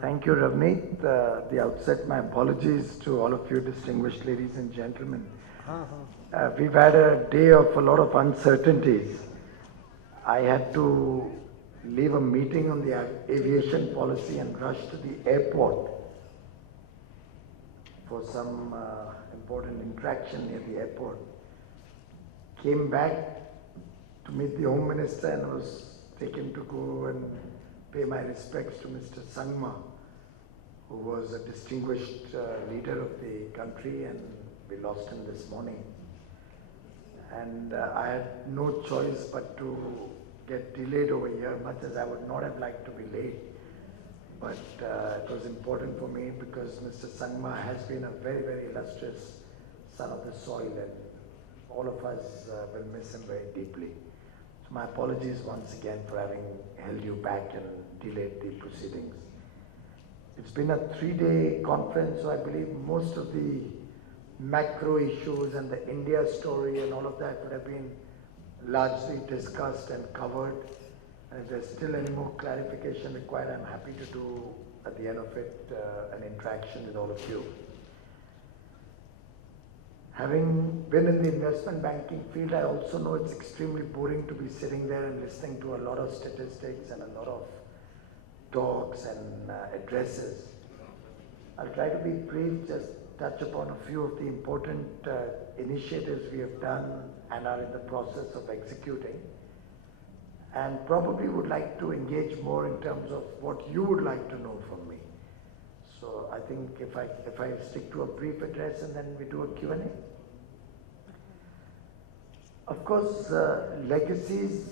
Thank you, Ravneet. At the outset, my apologies to all of you distinguished ladies and gentlemen. We've had a day of a lot of uncertainties. I had to leave a meeting on the aviation policy and rush to the airport for some important interaction near the airport. Came back to meet the Home Minister and was taken to go and pay my respects to Mr. Sangma, who was a distinguished leader of the country, and we lost him this morning. And I had no choice but to get delayed over here, much as I would not have liked to be late. But it was important for me because Mr. Sangma has been a very, very illustrious son of the soil, and all of us will miss him very deeply. So my apologies once again for having held you back and delayed the proceedings. It's been a 3-day conference, so I believe most of the macro issues and the India story and all of that would have been largely discussed and covered. And if there's still any more clarification required, I'm happy to do at the end of it an interaction with all of you. Having been in the investment banking field, I also know it's extremely boring to be sitting there and listening to a lot of statistics and a lot of talks and addresses. I'll try to be brief, just touch upon a few of the important initiatives we have done and are in the process of executing, and probably would like to engage more in terms of what you would like to know from me. So I think if I stick to a brief address and then we do a Q&A. Of course, legacies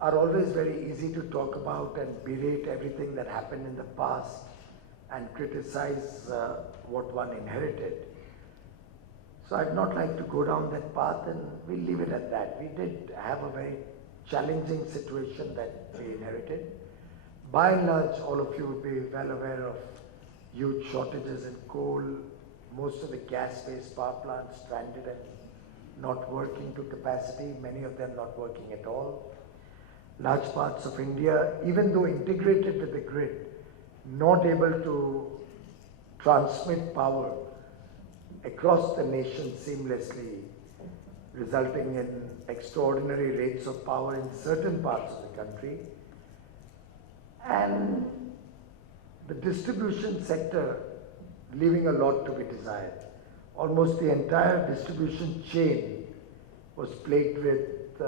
are always very easy to talk about and berate everything that happened in the past and criticize what one inherited. So I'd not like to go down that path, and we'll leave it at that. We did have a very challenging situation that we inherited. By and large, all of you would be well aware of huge shortages in coal, most of the gas-based power plants stranded and not working to capacity, many of them not working at all. Large parts of India, even though integrated with the grid, not able to transmit power across the nation seamlessly, resulting in extraordinary rates of power in certain parts of the country. And the distribution sector leaving a lot to be desired. Almost the entire distribution chain was plagued with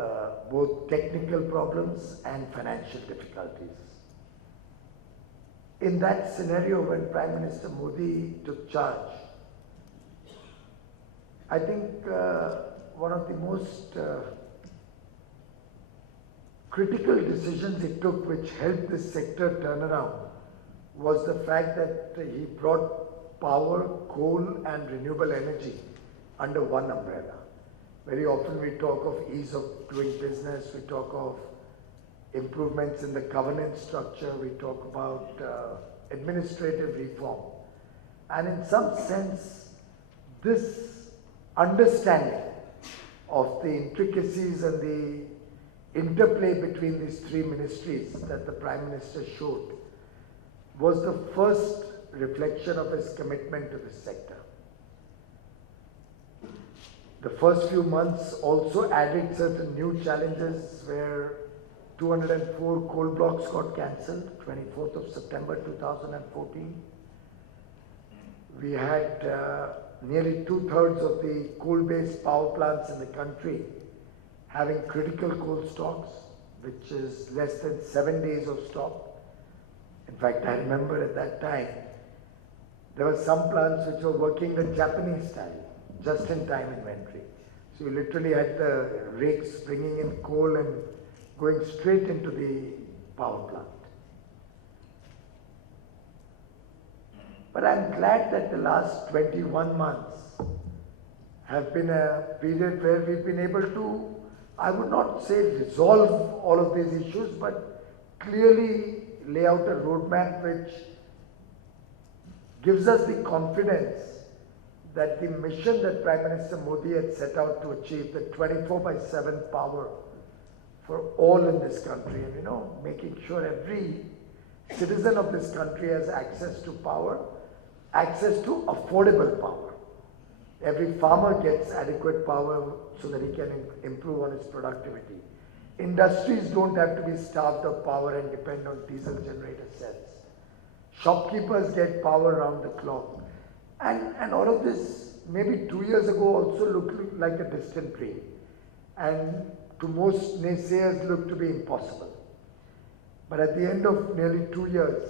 both technical problems and financial difficulties. In that scenario, when Prime Minister Modi took charge, I think one of the most critical decisions he took which helped this sector turn around was the fact that he brought power, coal and renewable energy under one umbrella. Very often we talk of ease of doing business, we talk of improvements in the governance structure, we talk about administrative reform. And in some sense, this understanding of the intricacies and the interplay between these three ministries that the Prime Minister showed was the first reflection of his commitment to this sector. The first few months also added certain new challenges where 204 coal blocks got cancelled, 24th of September 2014. We had nearly 2/3 of the coal-based power plants in the country having critical coal stocks, which is less than 7 days of stock. In fact, I remember at that time, there were some plants which were working the Japanese style, just-in-time inventory. So you literally had the rakes bringing in coal and going straight into the power plant. But I'm glad that the last 21 months have been a period where we've been able to, I would not say resolve all of these issues, but clearly lay out a roadmap which gives us the confidence that the mission that Prime Minister Modi had set out to achieve, the 24/7 power for all in this country, and making sure every citizen of this country has access to power, access to affordable power. Every farmer gets adequate power so that he can improve on his productivity. Industries don't have to be starved of power and depend on diesel generator sets. Shopkeepers get power around the clock. And all of this, maybe 2 years ago, also looked like a distant dream. And to most naysayers, looked to be impossible. But at the end of nearly 2 years,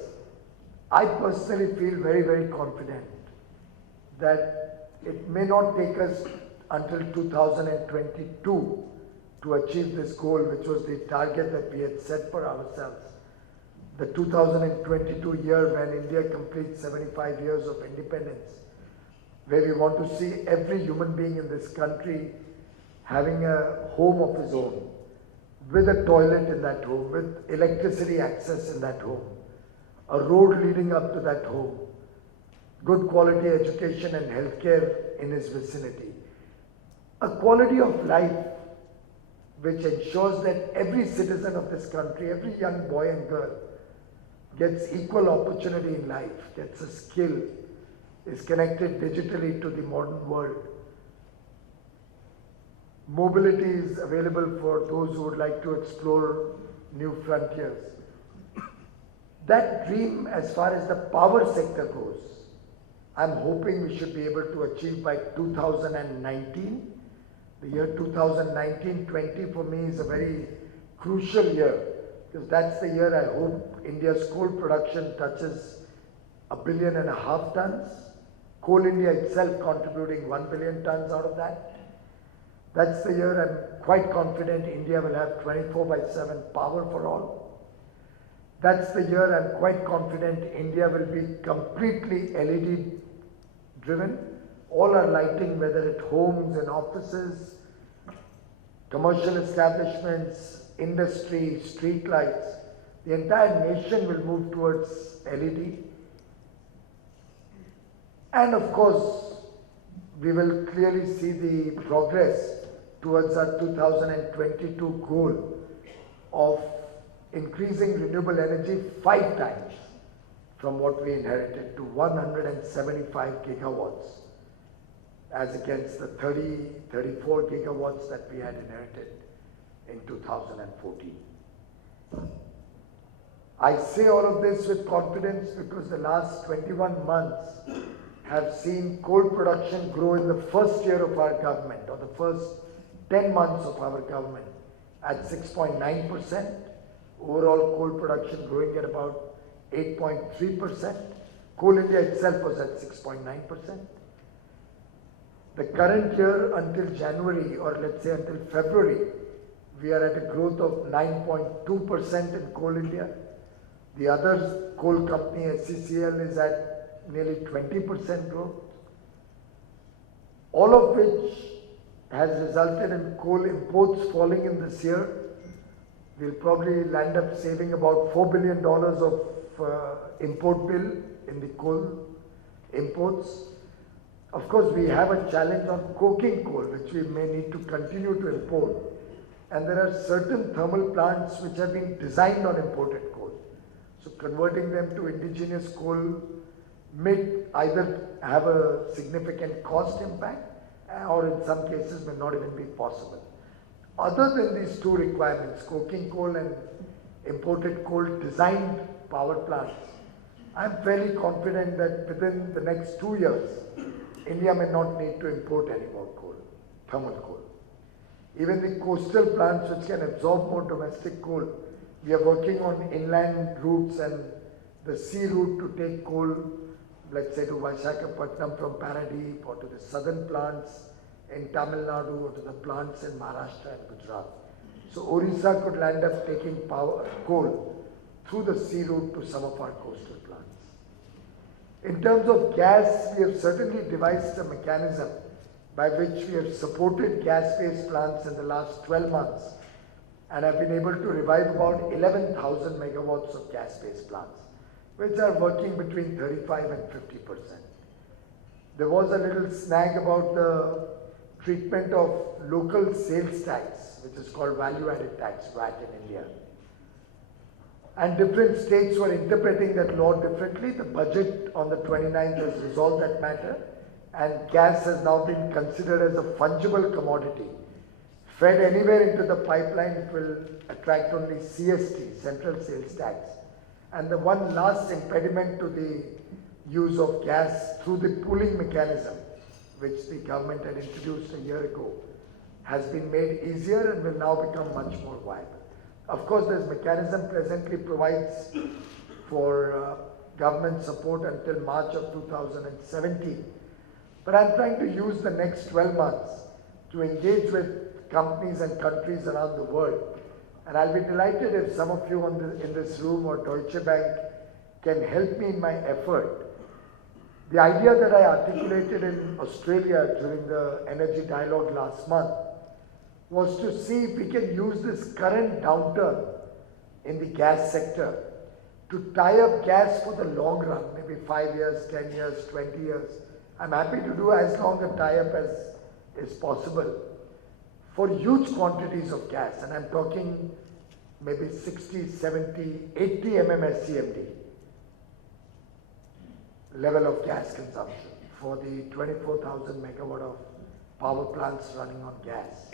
I personally feel very, very confident that it may not take us until 2022 to achieve this goal, which was the target that we had set for ourselves. The 2022 year when India completes 75 years of independence, where we want to see every human being in this country having a home of his own, with a toilet in that home, with electricity access in that home, a road leading up to that home, good quality education and healthcare in his vicinity, a quality of life which ensures that every citizen of this country, every young boy and girl gets equal opportunity in life, gets a skill, is connected digitally to the modern world. Mobility is available for those who would like to explore new frontiers. That dream, as far as the power sector goes, I'm hoping we should be able to achieve by 2019. The year 2019-20 for me is a very crucial year, because that's the year I hope India's coal production touches 1.5 billion tons. Coal India itself contributing 1 billion tons out of that. That's the year I'm quite confident India will have 24/7 power for all. That's the year I'm quite confident India will be completely LED driven. All our lighting, whether at homes and offices, commercial establishments, industry, street lights, the entire nation will move towards LED. And of course, we will clearly see the progress towards our 2022 goal of increasing renewable energy 5 times from what we inherited to 175 gigawatts, as against the 34 gigawatts that we had inherited in 2014. I say all of this with confidence because the last 21 months have seen coal production grow in the first year of our government, or the first 10 months of our government, at 6.9%. Overall coal production growing at about 8.3%. Coal India itself was at 6.9%. The current year until January, or let's say until February, we are at a growth of 9.2% in Coal India. The other coal company, SCCL, is at nearly 20% growth. All of which has resulted in coal imports falling in this year. We'll probably land up saving about $4 billion of import bill in the coal imports. Of course, we have a challenge on coking coal, which we may need to continue to import. And there are certain thermal plants which have been designed on imported coal. So converting them to indigenous coal may either have a significant cost impact, or in some cases may not even be possible. Other than these two requirements, coking coal and imported coal designed power plants, I'm fairly confident that within the next 2 years, India may not need to import any more coal, thermal coal. Even the coastal plants which can absorb more domestic coal, we are working on inland routes and the sea route to take coal, let's say to Visakhapatnam from Paradip, or to the southern plants in Tamil Nadu, or to the plants in Maharashtra and Gujarat. So Orissa could land up taking coal through the sea route to some of our coastal plants. In terms of gas, we have certainly devised a mechanism by which we have supported gas-based plants in the last 12 months and have been able to revive about 11,000 megawatts of gas-based plants, which are working between 35 and 50%. There was a little snag about the treatment of local sales tax which is called value added tax, VAT in India. And different states were interpreting that law differently. The budget on the 29th has resolved that matter, and gas has now been considered as a fungible commodity. Fed anywhere into the pipeline, it will attract only CST, Central Sales Tax. And the one last impediment to the use of gas through the pooling mechanism, which the government had introduced a year ago, has been made easier and will now become much more viable. Of course, this mechanism presently provides for government support until March of 2017. But I'm trying to use the next 12 months to engage with companies and countries around the world. And I'll be delighted if some of you in this room or Deutsche Bank can help me in my effort. The idea that I articulated in Australia during the energy dialogue last month was to see if we can use this current downturn in the gas sector to tie up gas for the long run, maybe 5 years, 10 years, 20 years. I'm happy to do as long a tie-up as is possible for huge quantities of gas. And I'm talking maybe 60, 70, 80 MMSCMD level of gas consumption for the 24,000 megawatt of power plants running on gas.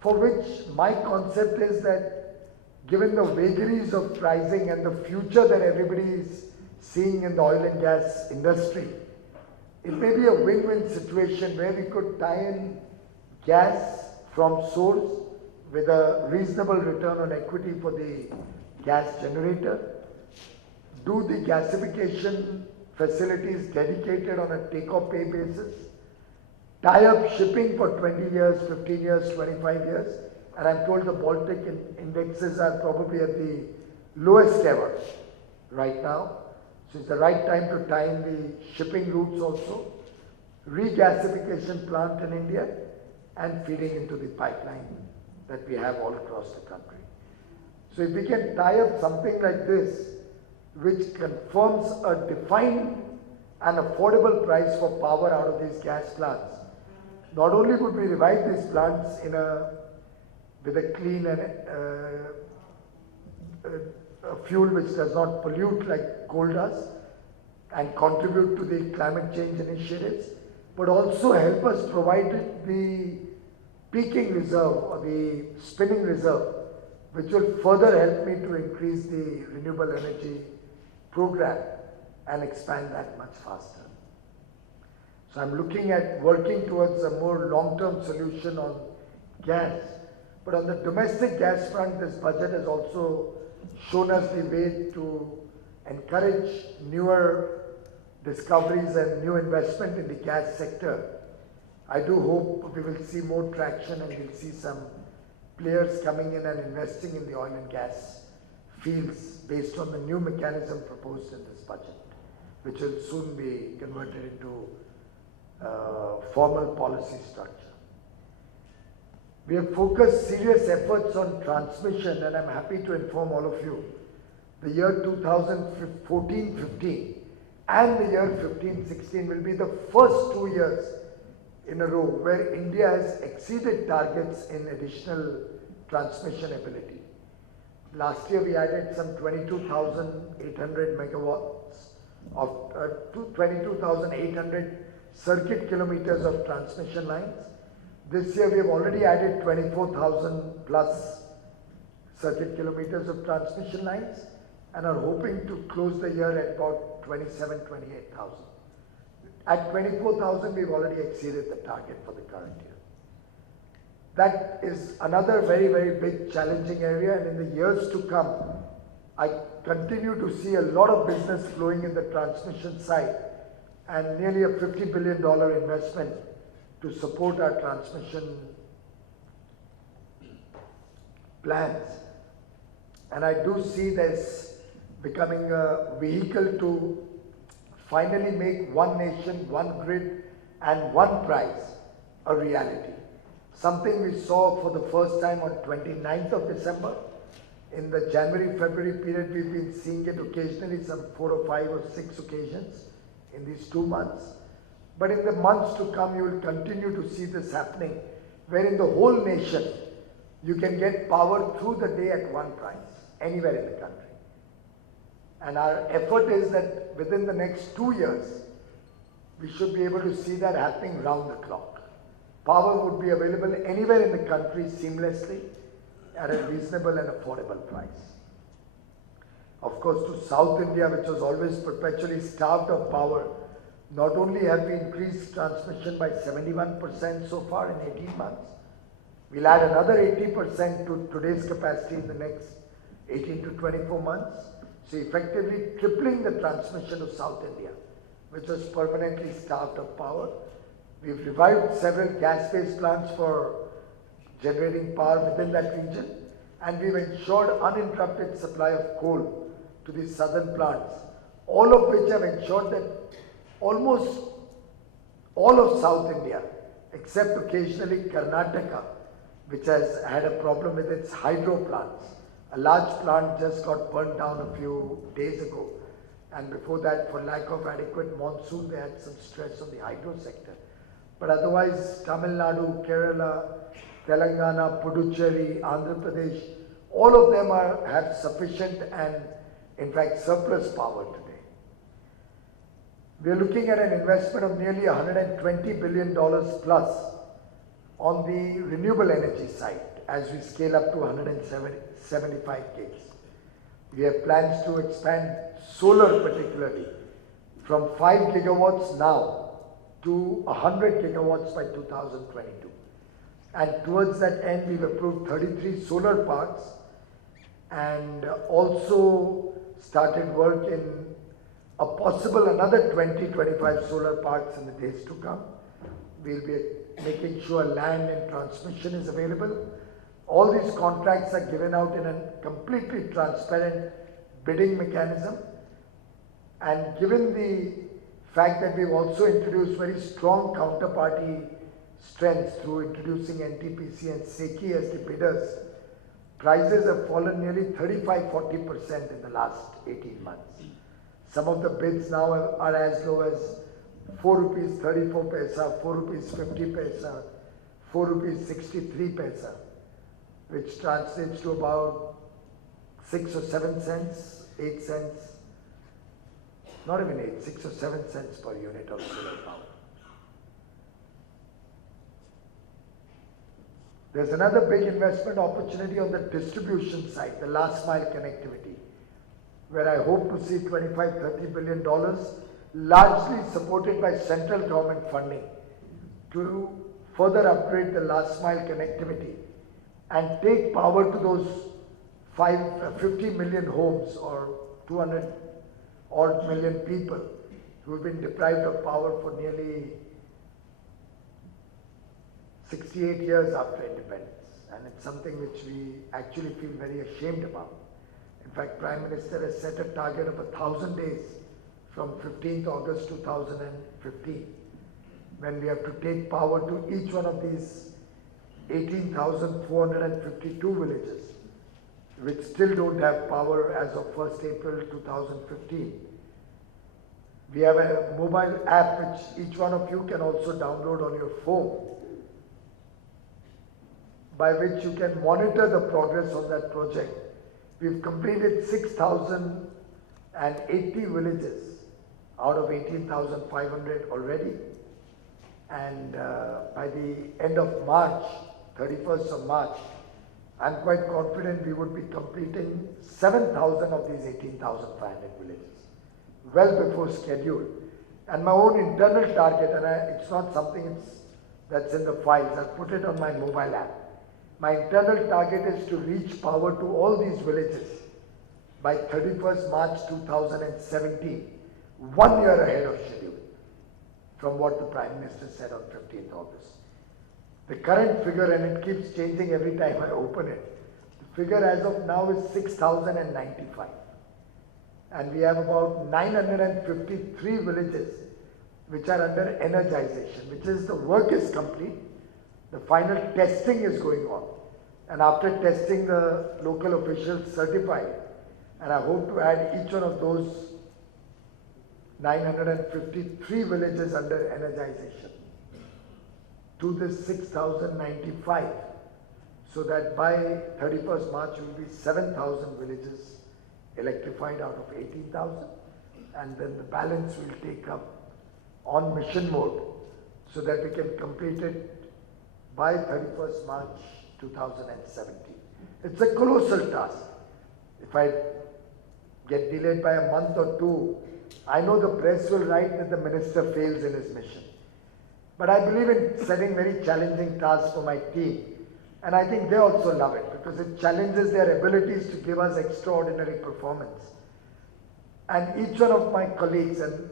For which my concept is that given the vagaries of pricing and the future that everybody is seeing in the oil and gas industry, it may be a win-win situation where we could tie in gas from source with a reasonable return on equity for the gas generator, do the gasification facilities dedicated on a take-or-pay basis, tie up shipping for 20 years, 15 years, 25 years, and I'm told the Baltic indexes are probably at the lowest ever right now. So it's the right time to tie in the shipping routes also, regasification plant in India, and feeding into the pipeline that we have all across the country. So if we can tie up something like this, which confirms a defined and affordable price for power out of these gas plants, not only would we revive these plants with a clean and a fuel which does not pollute like coal does and contribute to the climate change initiatives, but also help us provide the peaking reserve or the spinning reserve, which will further help me to increase the renewable energy program and expand that much faster. So I'm looking at working towards a more long-term solution on gas. But on the domestic gas front, this budget has also shown us the way to encourage newer discoveries and new investment in the gas sector. I do hope we will see more traction and we'll see some players coming in and investing in the oil and gas fields based on the new mechanism proposed in this budget, which will soon be converted into formal policy structure. We have focused serious efforts on transmission, and I'm happy to inform all of you, the year 2014-15 and the year 15-16 will be the first 2 years in a row where India has exceeded targets in additional transmission ability. Last year we added some 22,800 megawatts of 22,800 circuit kilometers of transmission lines. This year we have already added 24,000 plus circuit kilometers of transmission lines and are hoping to close the year at about 28,000. At 24,000 we've already exceeded the target for the current year. That is another very, very big challenging area, and in the years to come, I continue to see a lot of business flowing in the transmission side and nearly a $50 billion investment to support our transmission plans. And I do see this becoming a vehicle to finally make one nation, one grid and one price a reality. Something we saw for the first time on 29th of December. In the January-February period, we've been seeing it occasionally, some 4 or 5 or 6 occasions in these 2 months. But in the months to come, you will continue to see this happening wherein the whole nation, you can get power through the day at one price, anywhere in the country. And our effort is that within the next 2 years, we should be able to see that happening round the clock. Power would be available anywhere in the country seamlessly at a reasonable and affordable price. Of course, to South India, which was always perpetually starved of power, not only have we increased transmission by 71% so far in 18 months, we'll add another 80% to today's capacity in the next 18 to 24 months. So effectively tripling the transmission of South India, which was permanently starved of power. We've revived several gas-based plants for generating power within that region, and we've ensured uninterrupted supply of coal to these southern plants, all of which have ensured that almost all of South India, except occasionally Karnataka, which has had a problem with its hydro plants. A large plant just got burnt down a few days ago, and before that, for lack of adequate monsoon, they had some stress on the hydro sector. But otherwise, Tamil Nadu, Kerala, Telangana, Puducherry, Andhra Pradesh, all of them have sufficient and in fact surplus power today. We are looking at an investment of nearly $120 billion plus on the renewable energy side as we scale up to 175 gigs. We have plans to expand solar particularly from 5 gigawatts now to 100 gigawatts by 2022. And towards that end, we've approved 33 solar parks and also started work in a possible another 20-25 solar parks in the days to come. We'll be making sure land and transmission is available. All these contracts are given out in a completely transparent bidding mechanism. And given the fact that we've also introduced very strong counterparty strengths through introducing NTPC and SECI as the bidders, prices have fallen nearly 35-40% in the last 18 months. Some of the bids now are as low as 4 rupees 34 paisa, 4 rupees 50 paisa, 4 rupees 63 paisa, which translates to about 6 or 7 cents, 8 cents, not even 8, 6 or 7 cents per unit of solar power. There's another big investment opportunity on the distribution side, the last mile connectivity, where I hope to see $25-30 billion, largely supported by central government funding, to further upgrade the last mile connectivity and take power to those 50 million homes or 200 odd million people who have been deprived of power for nearly 68 years after independence. And it's something which we actually feel very ashamed about. In fact, Prime Minister has set a target of 1,000 days from 15th August 2015, when we have to take power to each one of these 18,452 villages, which still don't have power as of 1st April 2015. We have a mobile app which each one of you can also download on your phone, by which you can monitor the progress on that project. We've completed 6,080 villages out of 18,500 already. And by the end of March, 31st of March, I'm quite confident we would be completing 7,000 of these 18,500 villages, well before schedule. And my own internal target, and it's not something that's in the files, I've put it on my mobile app. My internal target is to reach power to all these villages by 31st March 2017, 1 year ahead of schedule from what the Prime Minister said on 15th August. The current figure, and it keeps changing every time I open it, the figure as of now is 6,095. And we have about 953 villages which are under energization, which is the work is complete. The final testing is going on. And after testing, the local officials certify it. And I hope to add each one of those 953 villages under energization. to this 6,095, so that by 31st March will be 7,000 villages electrified out of 18,000, and then the balance will take up on mission mode so that we can complete it by 31st March 2017. It's a colossal task. If I get delayed by a month or two, I know the press will write that the minister fails in his mission. But I believe in setting very challenging tasks for my team. And I think they also love it because it challenges their abilities to give us extraordinary performance. And each one of my colleagues, and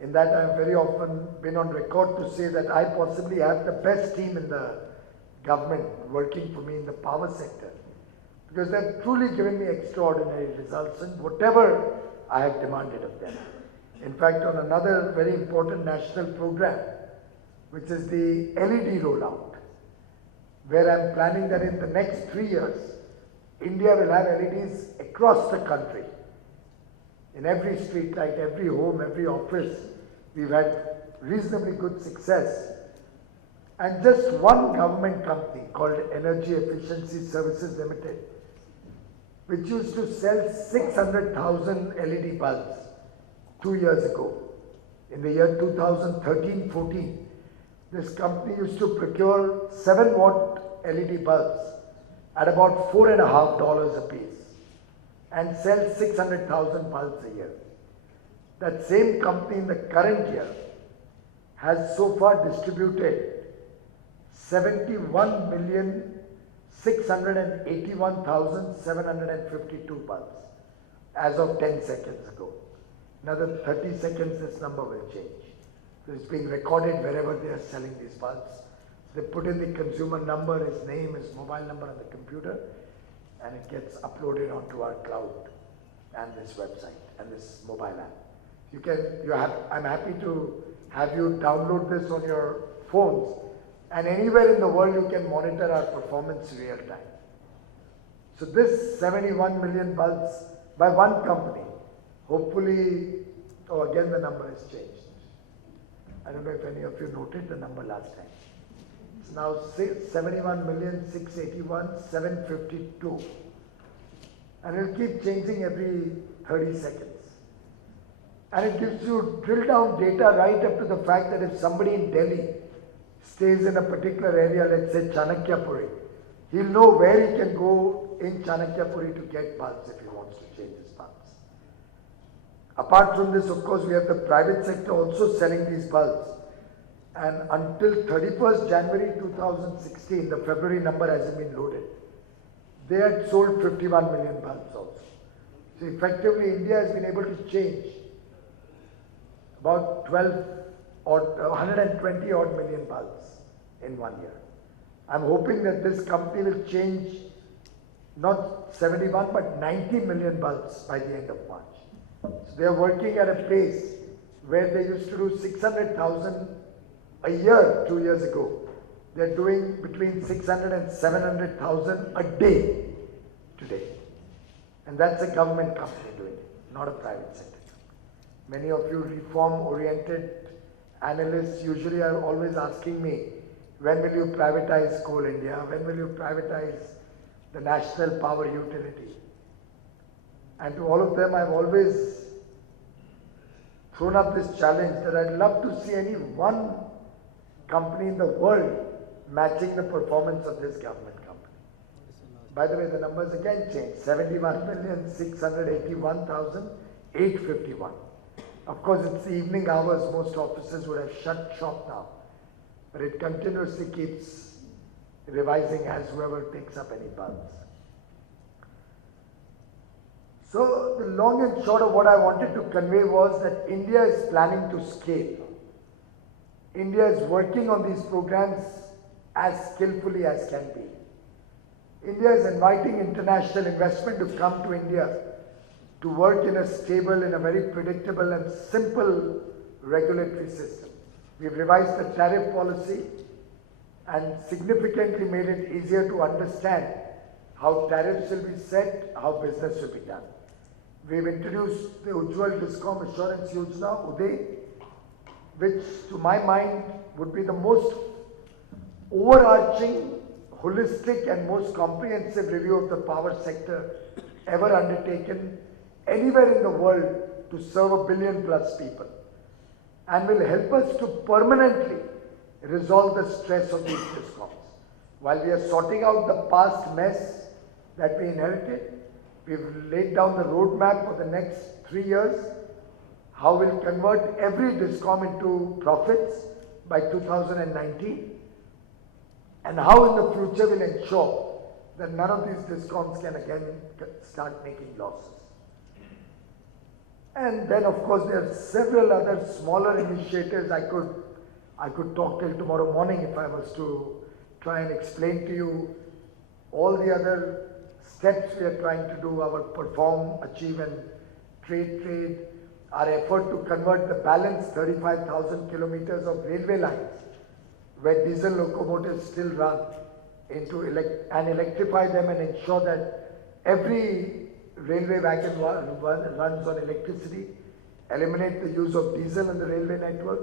in that I've very often been on record to say that I possibly have the best team in the government working for me in the power sector, because they've truly given me extraordinary results in whatever I have demanded of them. In fact, on another very important national program, which is the LED rollout, where I'm planning that in the next 3 years, India will have LEDs across the country. In every street light, every home, every office, we've had reasonably good success. And just one government company called Energy Efficiency Services Limited, which used to sell 600,000 LED bulbs 2 years ago. In the year 2013-14, this company used to procure 7-watt LED bulbs at about $4.50 a piece and sell 600,000 bulbs a year. That same company in the current year has so far distributed 71,681,752 bulbs as of 10 seconds ago. Another 30 seconds, this number will change. So it's being recorded wherever they are selling these bulbs. They put in the consumer number, his name, his mobile number on the computer, and it gets uploaded onto our cloud and this website and this mobile app. I'm happy to have you download this on your phones, and anywhere in the world you can monitor our performance real time. So this 71 million bulbs by one company, hopefully, again the number has changed. I don't know if any of you noted the number last time. It's now 71,681,752. And it'll keep changing every 30 seconds. And it gives you drill down data right up to the fact that if somebody in Delhi stays in a particular area, let's say Chanakyapuri, he'll know where he can go in Chanakyapuri to get bulbs if he wants to change his bulbs. Apart from this, of course, we have the private sector also selling these bulbs. And until 31st January 2016, the February number hasn't been loaded, they had sold 51 million bulbs also. So effectively, India has been able to change about 120 odd million bulbs in 1 year. I'm hoping that this company will change not 71 but 90 million bulbs by the end of March. So they are working at a pace where they used to do 600,000 a year 2 years ago. They're doing between 600 and 700,000 a day today. And that's a government company doing it, not a private sector. Many of you reform-oriented analysts usually are always asking me, when will you privatize Coal India? When will you privatize the national power utility? And to all of them, I've always thrown up this challenge that I'd love to see any one company in the world matching the performance of this government company. By the way, the numbers again changed, 71,681,851. Of course, it's the evening hours, most offices would have shut shop now. But it continuously keeps revising as whoever picks up any bulbs. So the long and short of what I wanted to convey was that India is planning to scale. India is working on these programs as skillfully as can be. India is inviting international investment to come to India to work in a stable, in a very predictable and simple regulatory system. We've revised the tariff policy and significantly made it easier to understand how tariffs will be set, how business will be done. We've introduced the Ujjwal Discom Assurance Yojana, UDAY, which to my mind would be the most overarching, holistic and most comprehensive review of the power sector ever undertaken anywhere in the world to serve 1 billion plus people, and will help us to permanently resolve the stress of these discoms. While we are sorting out the past mess that we inherited, we've laid down the roadmap for the next 3 years, how we'll convert every discom into profits by 2019, and how in the future we'll ensure that none of these discoms can again start making losses. And then of course there are several other smaller initiatives I could talk till tomorrow morning if I was to try and explain to you all the other steps we are trying to do, our perform, achieve and trade, our effort to convert the balance 35,000 kilometers of railway lines where diesel locomotives still run into and electrify them and ensure that every railway wagon runs on electricity, eliminate the use of diesel in the railway network.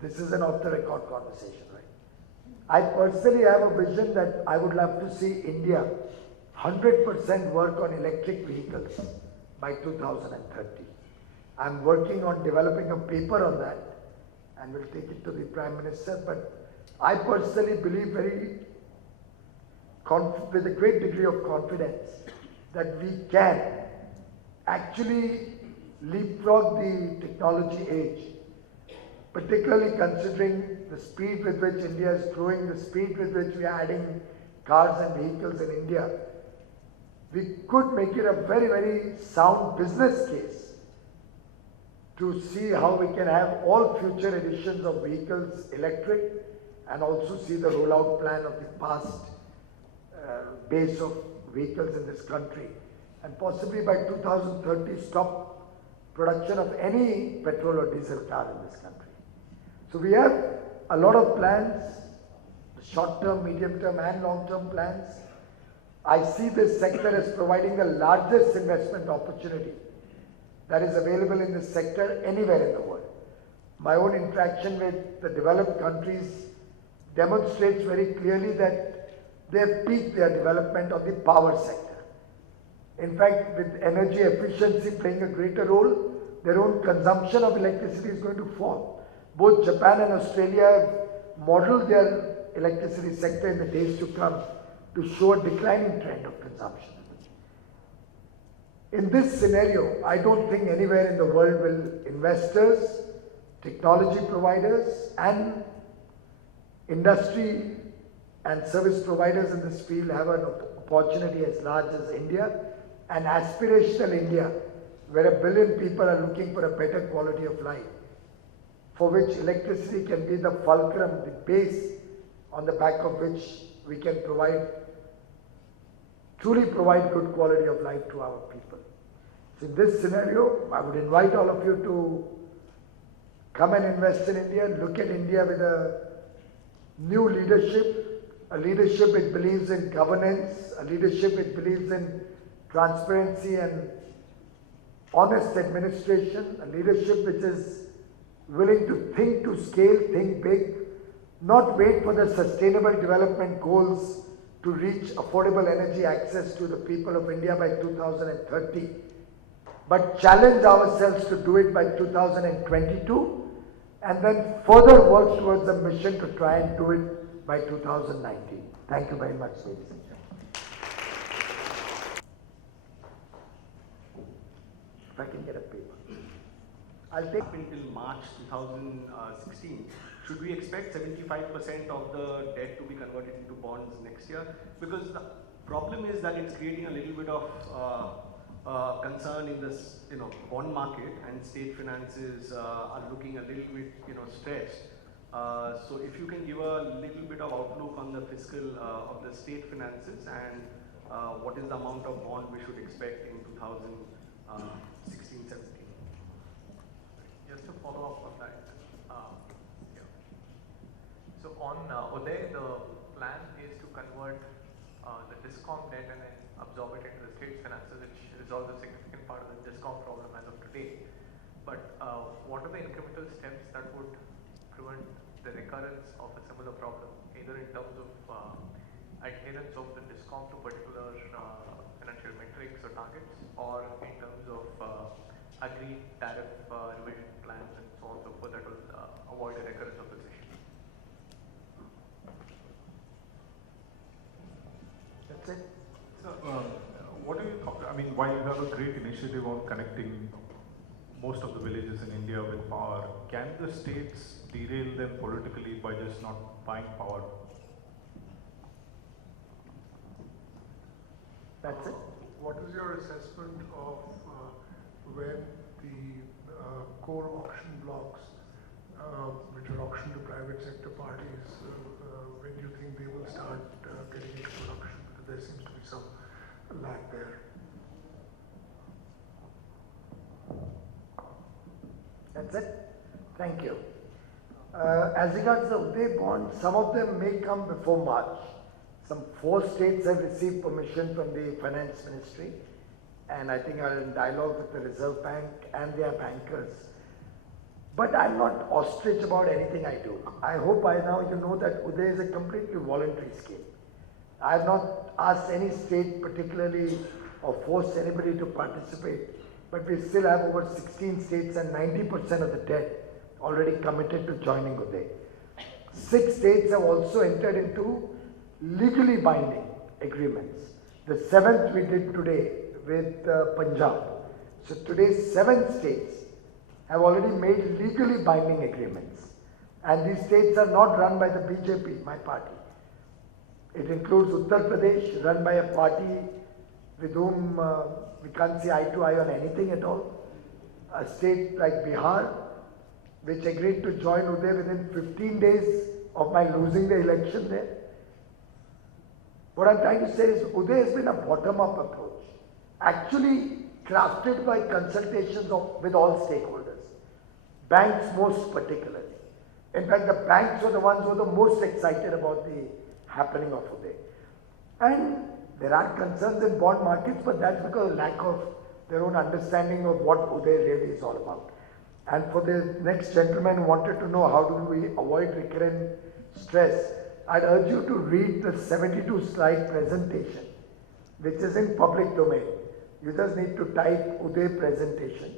This is an off-the-record conversation, right? I personally have a vision that I would love to see India 100% work on electric vehicles by 2030. I'm working on developing a paper on that and will take it to the Prime Minister, but I personally believe with a great degree of confidence that we can actually leapfrog the technology age, particularly considering the speed with which India is growing, the speed with which we are adding cars and vehicles in India. We could make it a very, very sound business case to see how we can have all future editions of vehicles electric and also see the rollout plan of the past base of vehicles in this country, and possibly by 2030 stop production of any petrol or diesel car in this country. So we have a lot of plans, short-term, medium-term and long-term plans. I see this sector as providing the largest investment opportunity that is available in this sector anywhere in the world. My own interaction with the developed countries demonstrates very clearly that they have peaked their development on the power sector. In fact, with energy efficiency playing a greater role, their own consumption of electricity is going to fall. Both Japan and Australia have modeled their electricity sector in the days to come to show a declining trend of consumption. In this scenario, I don't think anywhere in the world will investors, technology providers and industry and service providers in this field have an opportunity as large as India, and aspirational India, where 1 billion people are looking for a better quality of life, for which electricity can be the fulcrum, the base on the back of which we can truly provide good quality of life to our people. So in this scenario, I would invite all of you to come and invest in India, look at India with a new leadership, a leadership which believes in governance, a leadership which believes in transparency and honest administration, a leadership which is willing to think to scale, think big, not wait for the sustainable development goals to reach affordable energy access to the people of India by 2030, but challenge ourselves to do it by 2022 and then further work towards the mission to try and do it by 2019. Thank you very much, ladies and gentlemen. If I can get a paper. I'll take until March 2016. Should we expect 75% of the debt to be converted into bonds next year? Because the problem is that it's creating a little bit of concern in this, bond market, and state finances are looking a little bit, stretched. So if you can give a little bit of outlook on the fiscal of the state finances and what is the amount of bond we should expect in 2016-17? Just to follow up on that. Yeah. So on Uday, the plan is to convert the DISCOM debt and then absorb it into the state finances, which resolves a significant part of the DISCOM problem as of today. But what are the incremental steps that would prevent the recurrence of a similar problem, either in terms of adherence of the DISCOM to particular financial metrics or targets, or in terms of agreed tariff revision plans and so on and so forth that will avoid a recurrence of this issue? That's it. So, what do you thought? I mean, while you have a great initiative on connecting most of the villages in India with power, can the states derail them politically by just not buying power? That's it. What is your assessment of when the core auction blocks, which are auctioned to private sector parties, when do you think they will start getting into production? Because there seems to be some lag there. That's it. Thank you. As regards the Uday bonds, some of them may come before March. Some 4 states have received permission from the Finance Ministry, and I think are in dialogue with the Reserve Bank and their bankers. But I'm not ostrich about anything I do. I hope by now you know that Uday is a completely voluntary scheme. I have not asked any state particularly or forced anybody to participate, but we still have over 16 states and 90% of the debt already committed to joining Uday. 6 states have also entered into legally binding agreements. The 7th we did today with Punjab. So today 7 states have already made legally binding agreements. And these states are not run by the BJP, my party. It includes Uttar Pradesh, run by a party with whom we can't see eye to eye on anything at all. A state like Bihar, which agreed to join Uday within 15 days of my losing the election there. What I'm trying to say is Uday has been a bottom-up approach, actually crafted by consultations with all stakeholders, banks most particularly. In fact, the banks were the ones who were the most excited about the happening of Uday. And there are concerns in bond markets, but that's because of lack of their own understanding of what Uday really is all about. And for the next gentleman who wanted to know how do we avoid recurrent stress, I'd urge you to read the 72-slide presentation, which is in public domain. You just need to type Uday presentation.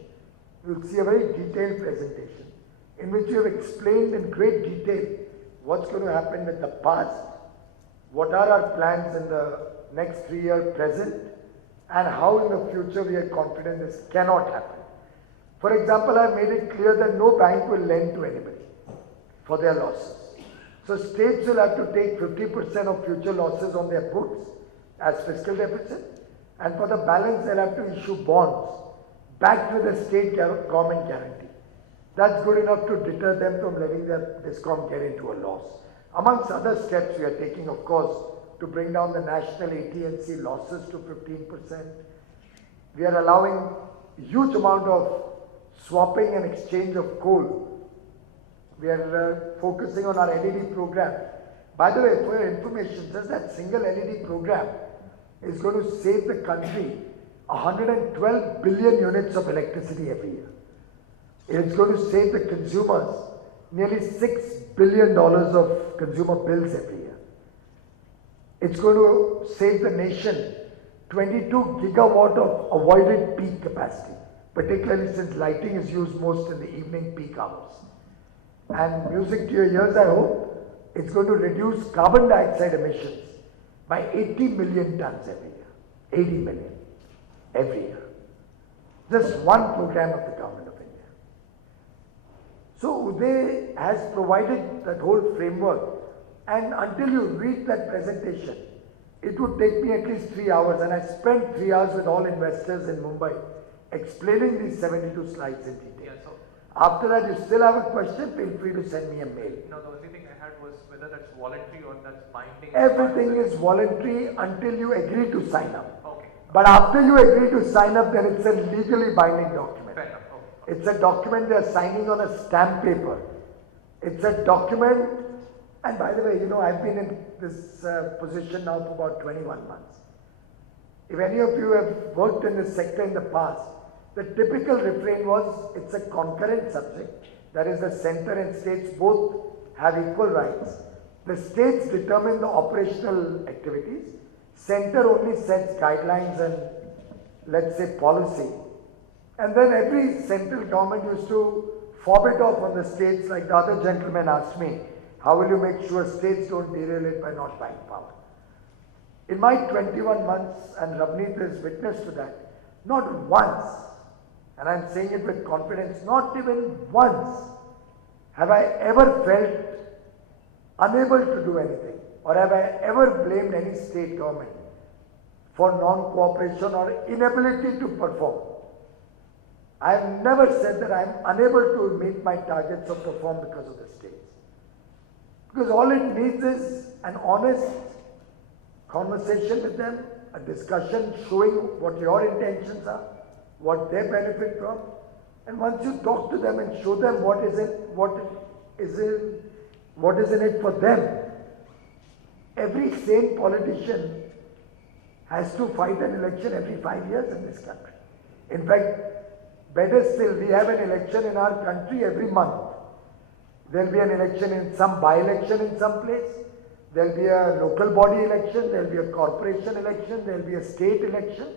You'll see a very detailed presentation in which you have explained in great detail what's going to happen with the past, what are our plans in the next 3-year present, and how in the future we are confident this cannot happen. For example, I've made it clear that no bank will lend to anybody for their losses. So states will have to take 50% of future losses on their books as fiscal deficit, and for the balance they'll have to issue bonds backed with a state government guarantee. That's good enough to deter them from letting their DISCOM get into a loss. Amongst other steps we are taking, of course, to bring down the national AT&C losses to 15%. We are allowing huge amount of swapping and exchange of coal. We are focusing on our LED program. By the way, for your information, just that single LED program is going to save the country 112 billion units of electricity every year. It's going to save the consumers nearly $6 billion of consumer bills every year. It's going to save the nation 22 gigawatt of avoided peak capacity, particularly since lighting is used most in the evening peak hours. And music to your ears, I hope, it's going to reduce carbon dioxide emissions by 80 million tons every year. 80 million every year. Just one program of the government of India. So Uday has provided that whole framework, and until you read that presentation, it would take me at least 3 hours, and I spent 3 hours with all investors in Mumbai explaining these 72 slides in detail. Yeah, so After that, you still have a question, feel free to send me a mail. no, the only thing I had was whether that's voluntary or that's binding. Everything is voluntary until you agree to sign up. Okay. But after you agree to sign up, then it's a legally binding document. Fair enough. Okay. It's a document they're signing on a stamp paper. It's a document, and by the way, you know, I've been in this position now for about 21 months. If any of you have worked in this sector in the past, the typical refrain was, it's a concurrent subject. That is, the center and states both have equal rights. The states determine the operational activities. Center only sets guidelines and, let's say, policy. And then every central government used to fob it off on the states, like the other gentleman asked me, how will you make sure states don't derail it by not buying power? In my 21 months, and Ravneet is witness to that, not once, and I'm saying it with confidence, not even once have I ever felt unable to do anything, or have I ever blamed any state government for non-cooperation or inability to perform. I have never said that I am unable to meet my targets or perform because of the states. Because all it needs is an honest conversation with them, a discussion showing what your intentions are, what they benefit from, and once you talk to them and show them what is in it for them, every sane politician has to fight an election every 5 years in this country. In fact, better still, we have an election in our country every month. There will be an election in some by-election in some place. There will be a local body election. There will be a corporation election. There will be a state election.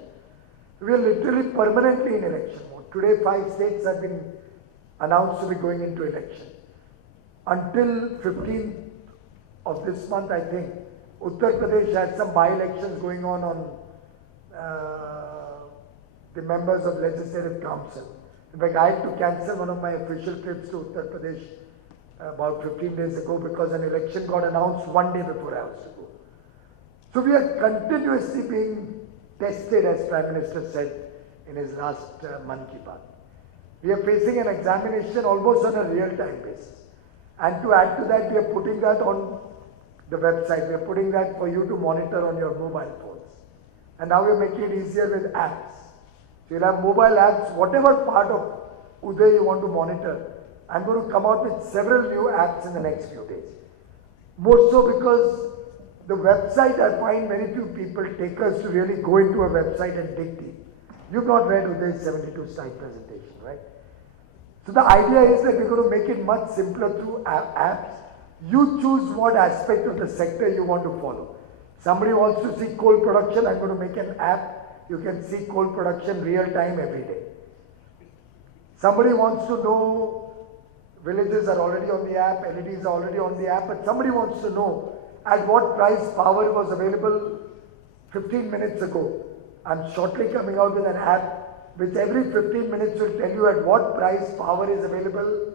We are literally permanently in election mode. Today, 5 states have been announced to be going into election. Until 15th of this month, I think, Uttar Pradesh has some by-elections going on the members of Legislative Council. In fact, I had to cancel one of my official trips to Uttar Pradesh about 15 days ago because an election got announced one day before I was to go. So we are continuously being tested, as Prime Minister said in his last Mann Ki Baat. We are facing an examination almost on a real-time basis. And to add to that, we are putting that on the website. We are putting that for you to monitor on your mobile phones. And now we are making it easier with apps. So you'll have mobile apps, whatever part of Uday you want to monitor. I'm going to come out with several new apps in the next few days. More so because the website, I find very few people take us to really go into a website and dig deep. You've not read Uday's 72-slide presentation, right? So the idea is that we're going to make it much simpler through apps. You choose what aspect of the sector you want to follow. Somebody wants to see coal production, I'm going to make an app. You can see coal production real time every day. Somebody wants to know, villages are already on the app, LEDs are already on the app, but somebody wants to know at what price power was available 15 minutes ago. I'm shortly coming out with an app which every 15 minutes will tell you at what price power is available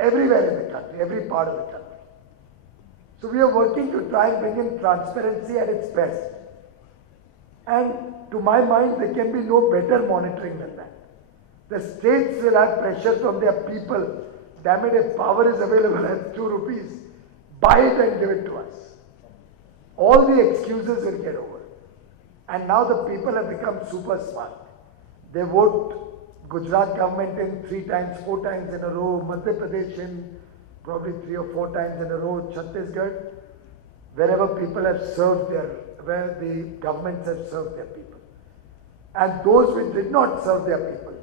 everywhere in the country, every part of the country. So we are working to try and bring in transparency at its best. And to my mind, there can be no better monitoring than that. The states will have pressure from their people. Damn it, if power is available at 2 rupees, buy it and give it to us. All the excuses will get over. And now the people have become super smart. They vote Gujarat government in 3 times, 4 times in a row, Madhya Pradesh in probably 3 or 4 times in a row, Chhattisgarh, wherever people have served where the governments have served their people. And those which did not serve their people.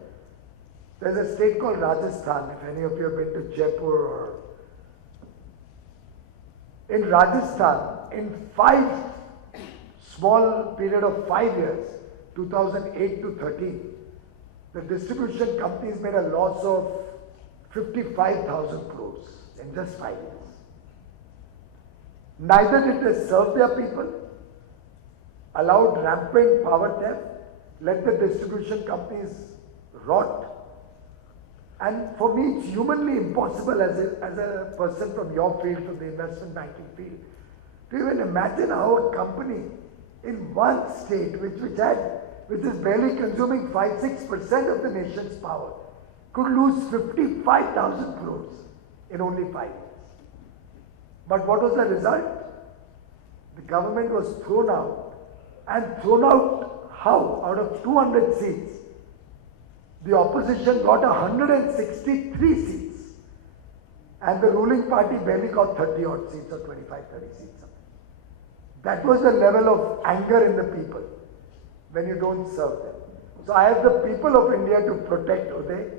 There's a state called Rajasthan, if any of you have been to Jaipur or... In Rajasthan, in small period of 5 years, 2008 to 13, the distribution companies made a loss of 55,000 crores in just 5 years. Neither did they serve their people, allowed rampant power theft, let the distribution companies rot. And for me, it's humanly impossible as a person from your field, from the investment banking field, to even imagine how a company in one state, which is barely consuming 5-6% of the nation's power, could lose 55,000 crores in only 5 years. But what was the result? The government was thrown out, and thrown out how? Out of 200 seats, the opposition got 163 seats, and the ruling party barely got 30 odd seats or 25, 30 seats. That was the level of anger in the people when you don't serve them. So I have the people of India to protect Uday.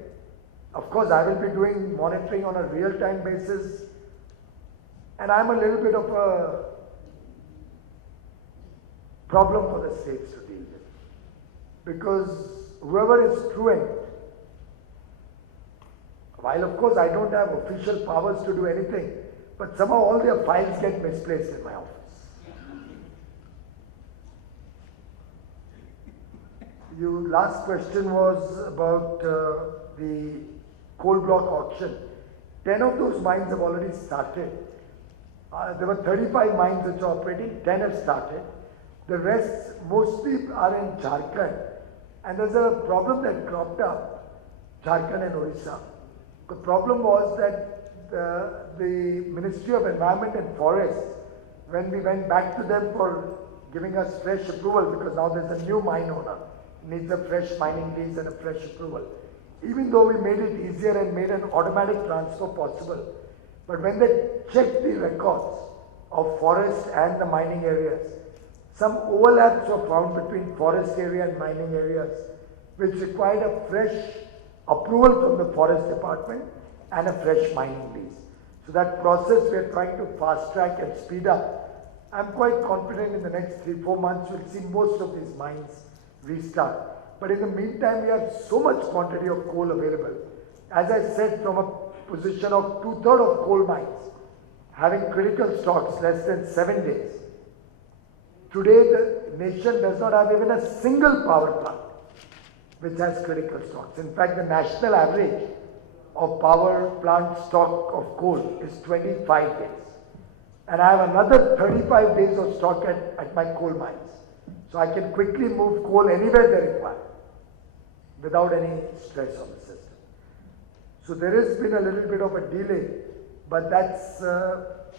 Of course, I will be doing monitoring on a real-time basis And I'm a little bit of a problem for the states to deal with. Because whoever is truant, while of course I don't have official powers to do anything, but somehow all their files get misplaced in my office. Your last question was about the coal block auction. 10 of those mines have already started. There were 35 mines which are operating, 10 have started. The rest mostly are in Jharkhand. And there's a problem that cropped up, Jharkhand and Orissa. The problem was that the Ministry of Environment and Forest, when we went back to them for giving us fresh approval, because now there's a new mine owner, needs a fresh mining lease and a fresh approval. Even though we made it easier and made an automatic transfer possible, but when they checked the records of forest and the mining areas, some overlaps were found between forest area and mining areas, which required a fresh approval from the forest department and a fresh mining lease. So that process we are trying to fast track and speed up. I'm quite confident in the next 3-4 months we'll see most of these mines restart. But in the meantime, we have so much quantity of coal available. As I said, from a position of 2/3 of coal mines having critical stocks less than 7 days. Today, the nation does not have even a single power plant which has critical stocks. In fact, the national average of power plant stock of coal is 25 days. And I have another 35 days of stock at my coal mines. So I can quickly move coal anywhere they require without any stress on the system. So there has been a little bit of a delay, but that's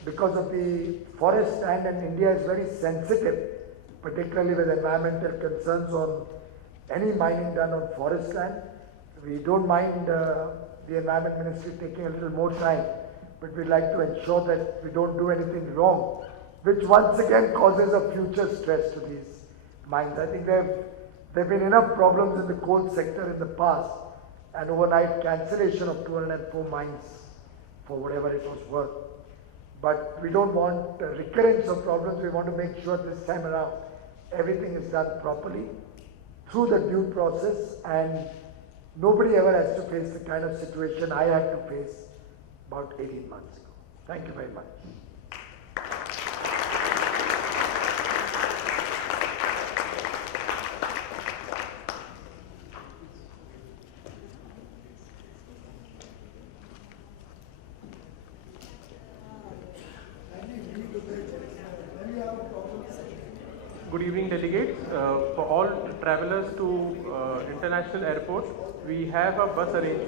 because of the forest land, and India is very sensitive, particularly with environmental concerns on any mining done on forest land. We don't mind the Environment Ministry taking a little more time, but we'd like to ensure that we don't do anything wrong, which once again causes a future stress to these mines. I think there have been enough problems in the coal sector in the past, and overnight cancellation of 204 mines for whatever it was worth. But we don't want a recurrence of problems. We want to make sure this time around everything is done properly through the due process, and nobody ever has to face the kind of situation I had to face about 18 months ago. Thank you very much. Good evening, delegates. For all travelers to international airports, we have a bus arrangement.